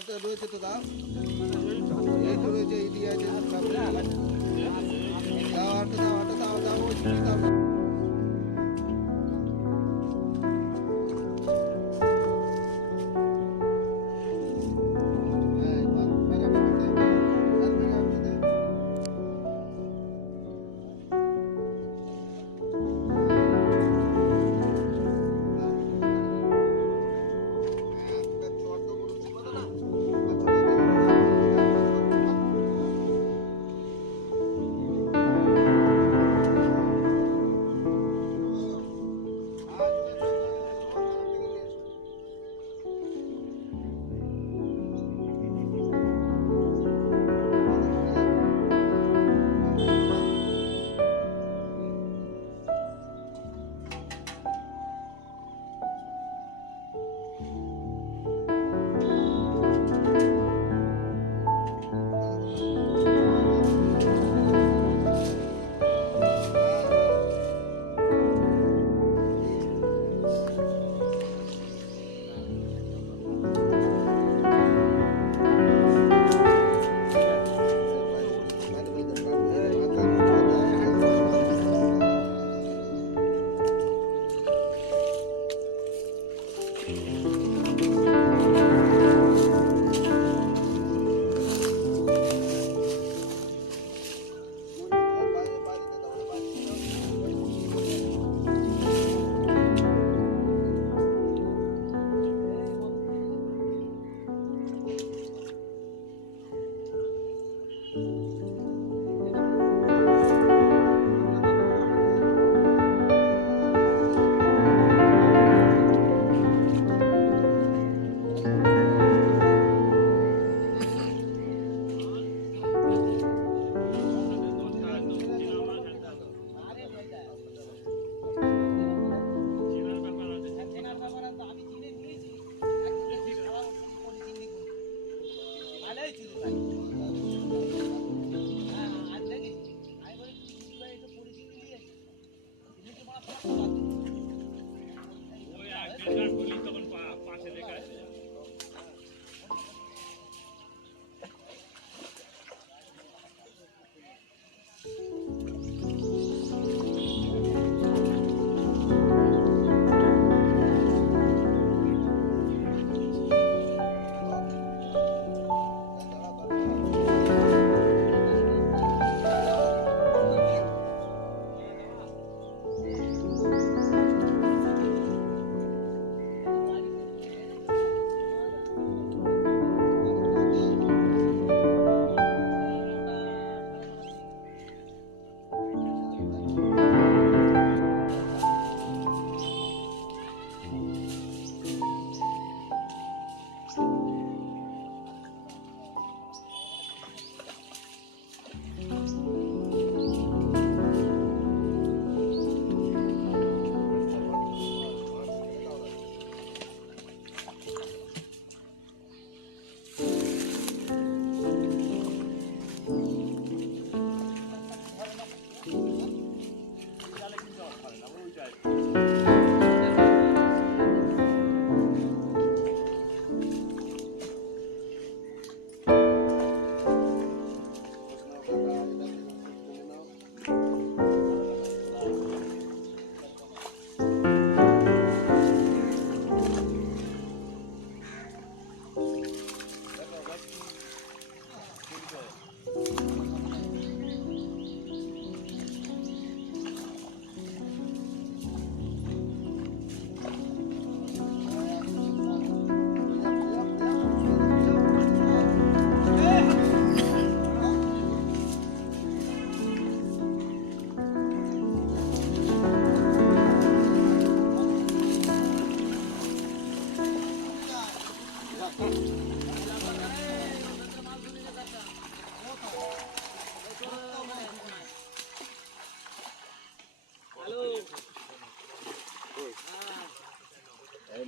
রয়েছে তো দাও এই তো রয়েছে এই দিয়ে আছে দাও আটা দাও দাও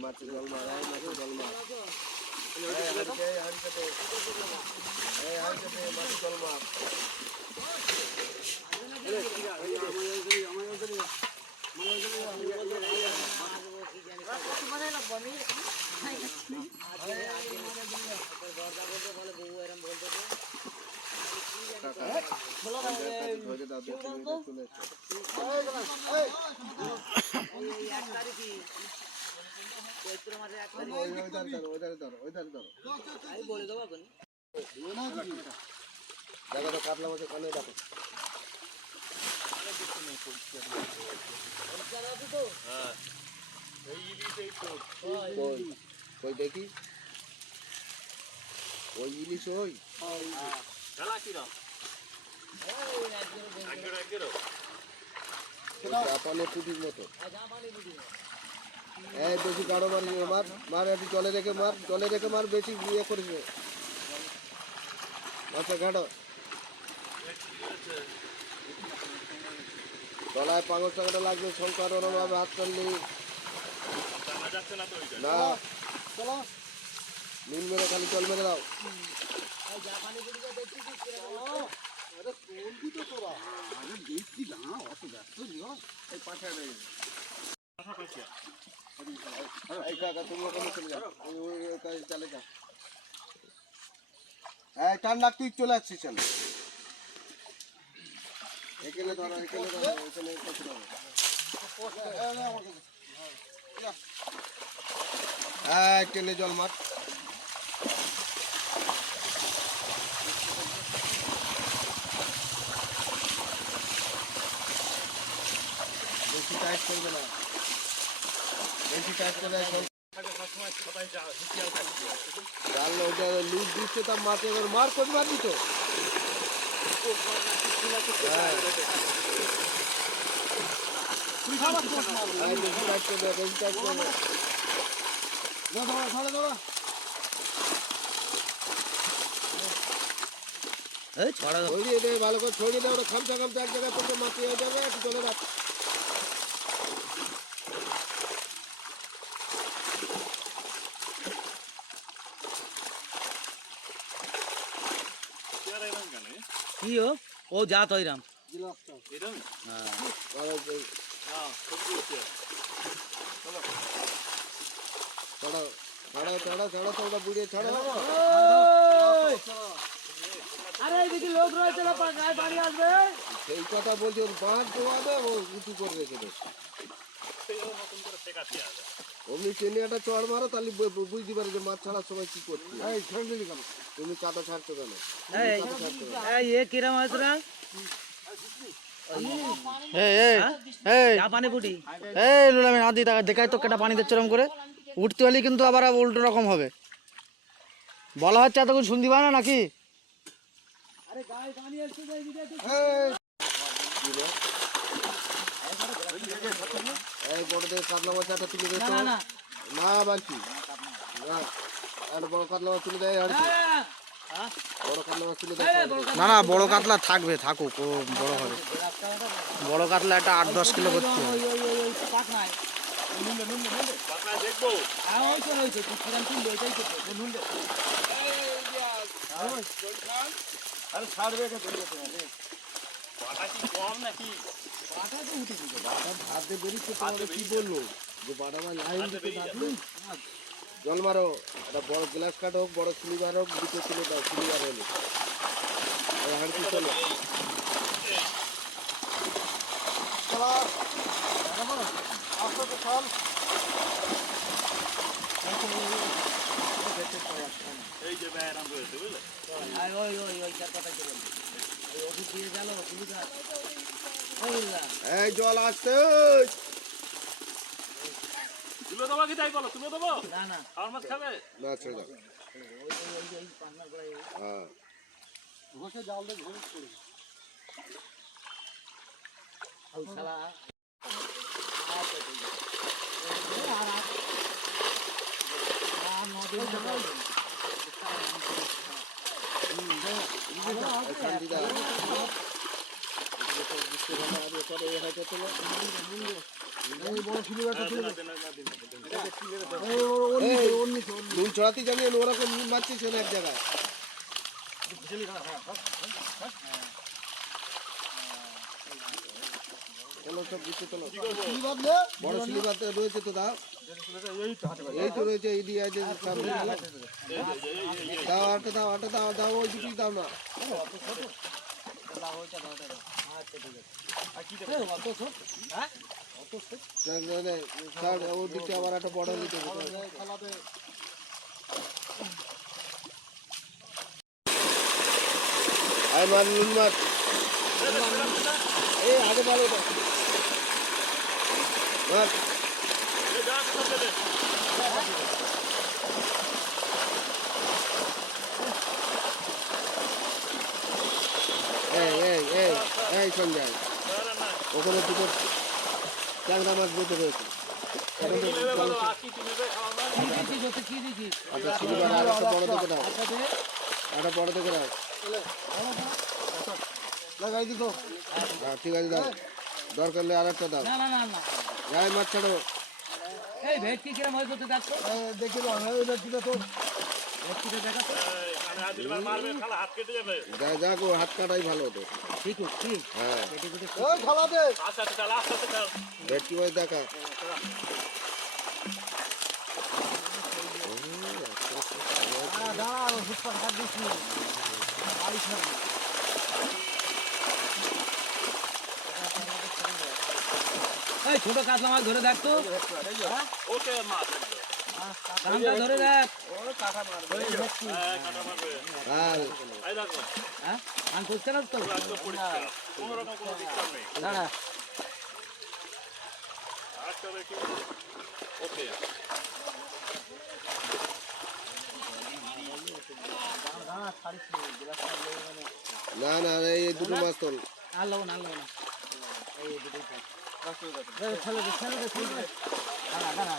মাছ জল মার মাছ জল মার মাছ জল মার ধরে দাও চলে দেখো কাতলা মাছের কানে দেখো কই দেখি ওই ইলিশ ওই জাপানের পুটির মতো এই বেশি গাঢ় মার মার একটু জলে রেখে মার বেশি ইয়ে করেছে আচ্ছা গাঢ় গলায় পাগল টাকাটা লাগবে সংখ্যার ওরমভাবে হাত টানলি না নুন মেরে খালি জল মেরে দাও টান লাগ তুই চলে আসছিস চল এখানে ধরো এখানে টেনে জল মার বেশি টাইট করবে না বেশি টাইট করে জাল ওটা লুজ দিচ্ছে তার মাছ এবার মার কত মার দিত বেশি টাইট করবে বেশি টাইট করবে ভালো করে ছড়িয়ে দেয় ওটা খামচা এক জায়গায় পড়তে মাছ হয়ে যাবে একটু চলে রাখ কি ও যা তৈরাম বুড়িয়ে ছাড়ো আরে এদিকে লোক রয়েছে না গায়ে বাড়ি আসবে সেই কথা বলছি ওর বাঁধ দেওয়াবে ও উঁচু করে রেখে দেবে অমনি টেনে একটা চড় মারো তাহলে বুঝতে পারো যে মাছ ছাড়ার সময় কি করছি তুমি কাটা ছাড়ছো কেন কিরাম আছে পানি ফুটি দেখাই তো কেটা পানি দিচ্ছে করে উঠতে হলে কিন্তু আবার উল্টো রকম হবে বলা হচ্ছে এতক্ষণ শুনতে পায় না নাকি বড়দের কাতলা মাছ একটা তুলে দিত না বাকি বড় কাতলা মাছ তুলে দেয় বড় কাতলা মাছ তুলে দেয় না না বড় কাতলা থাকবে থাকুক ও বড় হবে বড় কাতলা একটা 8-10 কিলো করতে হবে কি বললো যে বাটা মাছ জল মারো একটা বড় গ্লাস কাট হোক বড় সিলিভার হোক দুটো কিলো দাও সিলিভার হলে হাঁড়ি চলো এই জল আসছে তুলে দেবো কি তাই বলো তুলে দেবো না আমার মাছ খাবে না ছেড়ে দাও হ্যাঁ ঘষে জাল দিয়ে ঘষে করে শালা নুন ছড়াতে জানিয়ে ওরা কোন নুন মারছিস এক জায়গায় বড় সিলিভার রয়েছে তো দাও এই তো রয়েছে এই দিয়ে দাও আটা দাও ওই দিকেই দাও না ওদিকে আবার একটা বড় নিতে হবে। আয় মার নুন মার এই আগে ভালো মার এই যা কথা দে এই সঞ্জয় না না ওখানে দুটো ট্যাংরা মাছ বেঁচে রয়েছে নেবে বলো আর কি নেবে খাওয়া না আচ্ছা সিলিভার আর একটা বড় দেখে দাও একটা বড় দেখে দাও লাগাই দিত হ্যাঁ ঠিক আছে দাও দরকার নেই আর একটা দাও না না না না গায়ে মাছ ছাড়ো এই ভেটকি কিরম হয় করতে দেখো দেখে দাও ভেটকিটা তো ভেটকিটা দেখা তো মানে আদিল মারবে খালা হাত কেটে যাবে যা গো হাত কাটাই ভালো তো ঠিক ঠিক হ্যাঁ কেটে কেটে ওই খালা দে আস্তে আস্তে চালা আস্তে আস্তে চাল ভেটকি মাছ দেখা দাঁড়াও ফুটপাত হাত দিচ্ছি এই ছোট কাতলা মাছ ধরে দেখ তো ওকে মাছ কানটা ধরে দেখ কাটা মারবে আর এই দেখো হ্যাঁ কান করছে না তো একদম পরিষ্কার কোনো রকম কোনো ডিস্টার্ব নেই দাঁড়া আচ্ছা দেখি ওকে না না এই দুটো মাছ তোল আর লও না এই দুটোই থাক ফেলে দে দাঁড়া দাঁড়া